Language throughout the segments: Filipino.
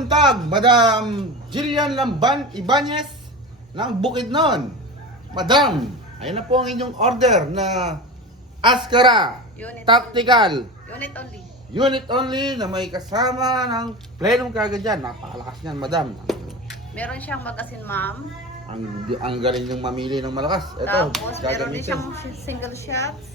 buntag, Madam Jillian Lamban Ibanez ng Bukidnon. Madam, ayun na po ang inyong order na Ascara Unit Tactical. Unit only. Unit only na may kasama ng plenum kagad yan. Napakalakas niyan, madam. Meron siyang magasin, ma'am. Ang galing yung mamili ng malakas. Ito, Tapos meron din gagamitin. siyang single shots.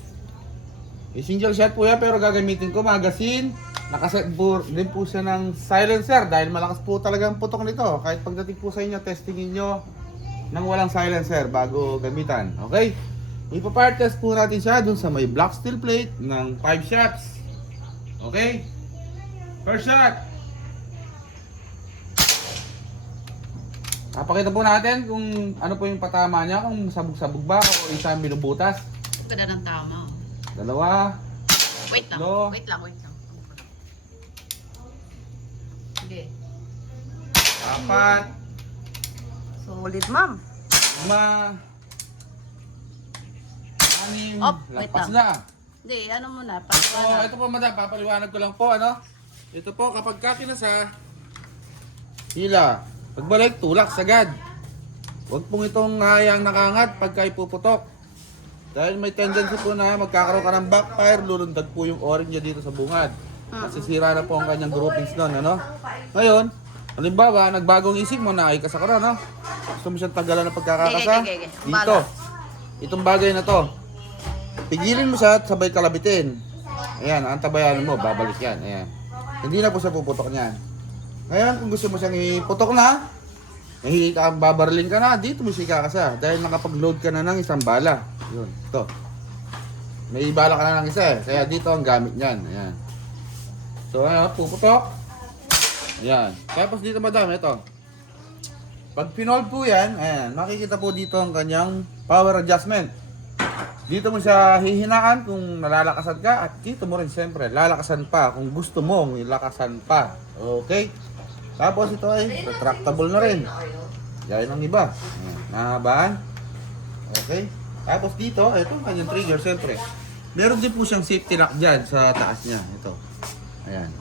Single shot po yan pero gagamitin ko magazine. Nakaset din po siya ng silencer dahil malakas po talaga ang putok nito. Kahit pagdating po sa inyo, testingin nyo nang walang silencer bago gamitan. Okay? Ipapart test po natin siya dun sa may black steel plate ng 5 shots. Okay? First shot. Papakita po natin kung ano po yung patama niya, kung sabog-sabog ba o isang binubutas. Ang ganda ng tama. Dalawa. Wait lang. Tatlo. Wait lang. Sige. Apat. Solid, ma'am. 5. 6. Op, wait Lampas lang. na. Hindi, ano muna. So, ito po madam, papaliwanag ko lang po, ano? Ito po, kapag kakinasa, hila. Pagbalik, tulak sagad. Huwag pong itong hayang nakangat pagka ipuputok. Dahil may tendency po na magkakaroon ka ng backfire, lulundag po yung o-ring niya dito sa bungad. Masisira na po ang kanyang groupings doon, ano? Ngayon, halimbawa, nagbagong isip mo na ay kasakara, no? Gusto mo siyang tagalan ng pagkakakasa? Okay. Dito. Itong bagay na to. Pigilin mo siya at sabay kalabitin. Ayan, ang tabayanan mo, babalik yan. Ayan. Hindi na po siya puputok niyan. Ngayon, kung gusto mo siyang iputok na, babarling ka na, dito mo siya kakasa. Dahil nakapag-load ka na ng isang bala. Yun, ito. May bala ka na ng isa eh. Kaya dito ang gamit niyan. Ayan. So, ayan, puputok. Ayan. Tapos dito madam, ito. Pag pinold po yan, ayan, makikita po dito ang kanyang power adjustment. Dito mo siya hihinaan kung nalalakasan ka at dito mo rin siyempre lalakasan pa kung gusto mong ilakasan pa. Okay? Tapos ito ay retractable na rin. Gaya ng iba. Ayan, nahabaan. Okay? Tapos dito, ito ang kanyang trigger siyempre. Meron din po siyang safety lock dyan sa taas niya. Ito. Ayan.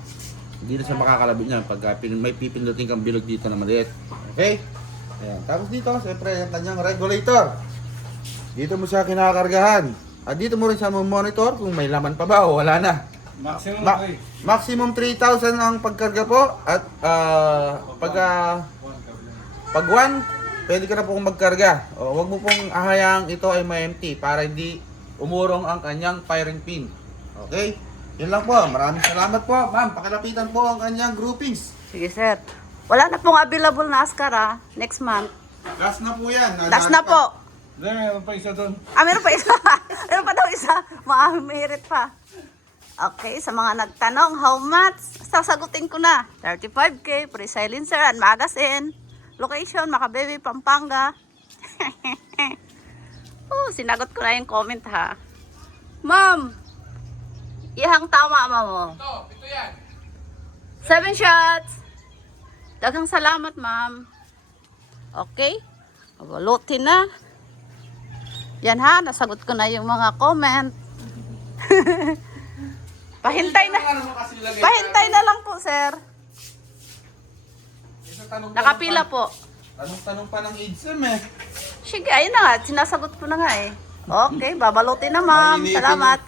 Hindi na siya makakalabit niyan pag may pipindutin kang bilog dito na maliit. Okay? Ayan. Tapos dito, siyempre, ang kanyang regulator. Dito mo siya kinakargahan. At dito mo rin siya monitor kung may laman pa ba o wala na. Maximum 3,000 ang pagkarga po. At pag 1, pwede ka na pong magkarga. O, wag mo pong ahayang ito ay may empty para hindi umurong ang kanyang firing pin. Okay? Yun lang po. Maraming salamat po. Ma'am, pakilapitan po ang kanyang groupings. Sige, sir. Wala na pong available na Ascara next month. Last na po yan. Last na po. Meron pa isa doon. Meron pa isa. Meron pa daw isa. Mahirit pa. Okay, sa mga nagtanong, how much? Sasagutin ko na. 35K, free silencer and magazine. Location, Makabebe, Pampanga. Oh, sinagot ko na yung comment ha. Ma'am, ihang tama mo. Ito yan. 7 shots. Daghang salamat, ma'am. Okay. Balutin na. Yan ha, nasagot ko na yung mga comment. Pahintay na. Pahintay na lang po, sir. Nakapila po. Tanong-tanong pa ng exam eh. Sige, ayun na nga. Sinasagot ko na nga eh. Okay, babalutin na, ma'am. Salamat.